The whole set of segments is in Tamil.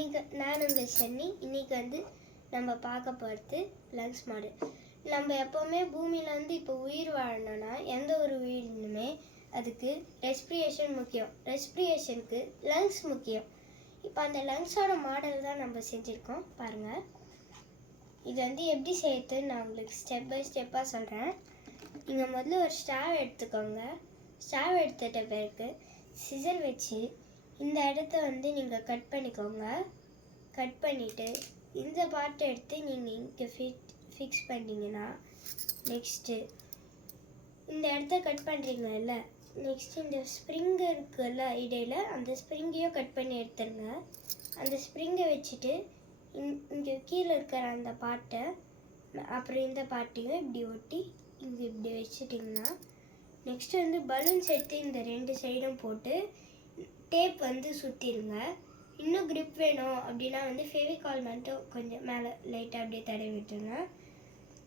இன்றைக்கி நான் உங்கள் சென்னி. இன்றைக்கி வந்து நம்ம பார்க்க போகிறது லங்ஸ் மாடல். நம்ம எப்போவுமே பூமியில் வந்து இப்போ உயிர் வாழணும்னா எந்த ஒரு உயிரினுமே அதுக்கு ரெஸ்பிரேஷன் முக்கியம். ரெஸ்பிரேஷனுக்கு லங்ஸ் முக்கியம். இப்போ அந்த லங்ஸோட மாடல் தான் நம்ம செஞ்சுருக்கோம் பாருங்கள். இது வந்து எப்படி செய்யறதுன்னு நான் உங்களுக்கு ஸ்டெப் பை ஸ்டெப்பாக சொல்கிறேன். நீங்கள் முதல்ல ஒரு ஸ்டாவ் எடுத்துக்கோங்க. ஸ்டாவ் எடுத்துட்ட பிறகு சிசர் வச்சு இந்த இடத்த வந்து நீங்கள் கட் பண்ணிக்கோங்க. கட் பண்ணிவிட்டு இந்த பார்ட்டை எடுத்து நீங்கள் இங்கே ஃபிக்ஸ் பண்ணிங்கன்னா நெக்ஸ்ட்டு இந்த இடத்த கட் பண்ணுறீங்கல்ல, நெக்ஸ்ட்டு இந்த ஸ்ப்ரிங்கு இருக்குல்ல இடையில், அந்த ஸ்ப்ரிங்கையும் கட் பண்ணி எடுத்துருங்க. அந்த ஸ்ப்ரிங்கை வச்சுட்டு இங்கே கீழே இருக்கிற அந்த பார்ட்டை அப்புறம் இந்த பார்ட்டையும் இப்படி ஒட்டி இங்கே இப்படி வச்சுட்டிங்கன்னா நெக்ஸ்ட்டு வந்து பலூன்ஸ் எடுத்து இந்த ரெண்டு சைடும் போட்டு டேப் வந்து சுற்றிடுங்க. இன்னும் க்ரிப் வேணும் அப்படின்னா வந்து ஃபெவிகால் மட்டும் கொஞ்சம் மேலே லைட்டாக அப்படியே தடவி விட்டுருங்க.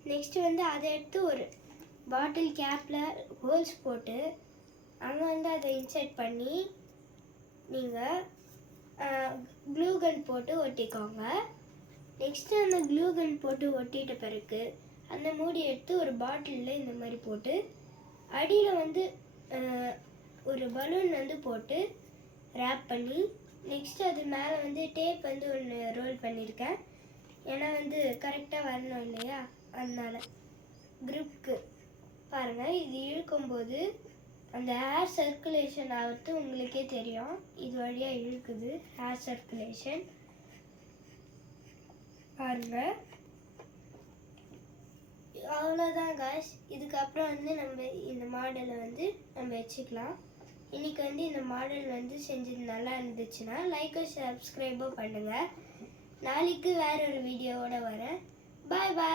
நெக்ஸ்ட்டு வந்து அதை எடுத்து ஒரு பாட்டில் கேப்பில் ஹோல்ஸ் போட்டு அங்கே வந்து அதை இன்சர்ட் பண்ணி நீங்கள் க்ளூ கன் போட்டு ஒட்டிக்கோங்க. நெக்ஸ்ட்டு அந்த க்ளூ கன் போட்டு ஒட்டிட்ட பிறகு அந்த மூடி எடுத்து ஒரு பாட்டிலில் இந்த மாதிரி போட்டு அடியில் வந்து ஒரு பலூன் வந்து போட்டு ரேப் பண்ணி நெக்ஸ்ட்டு அது மேலே வந்து டேப் வந்து ஒன்று ரோல் பண்ணியிருக்கேன். ஏன்னா வந்து கரெக்டாக வரணும் இல்லையா, அதனால் க்ரிப்க்கு பாருங்கள். இது இழுக்கும்போது அந்த ஹேர் சர்க்குலேஷன் ஆகிறது உங்களுக்கே தெரியும். இது வழியாக இழுக்குது ஹேர் சர்க்குலேஷன் பாருங்கள். அவ்வளோதான் காய்ஸ். இதுக்கப்புறம் வந்து நம்ம இந்த மாடலை வந்து நம்ம வச்சுக்கலாம். இன்றைக்கி வந்து இந்த மாடல் வந்து செஞ்சது நல்லா இருந்துச்சுன்னா லைக்கோ சப்ஸ்கிரைபோ பண்ணுங்கள். நாளைக்கு வேற ஒரு வீடியோவோட வரேன். பாய் பாய்.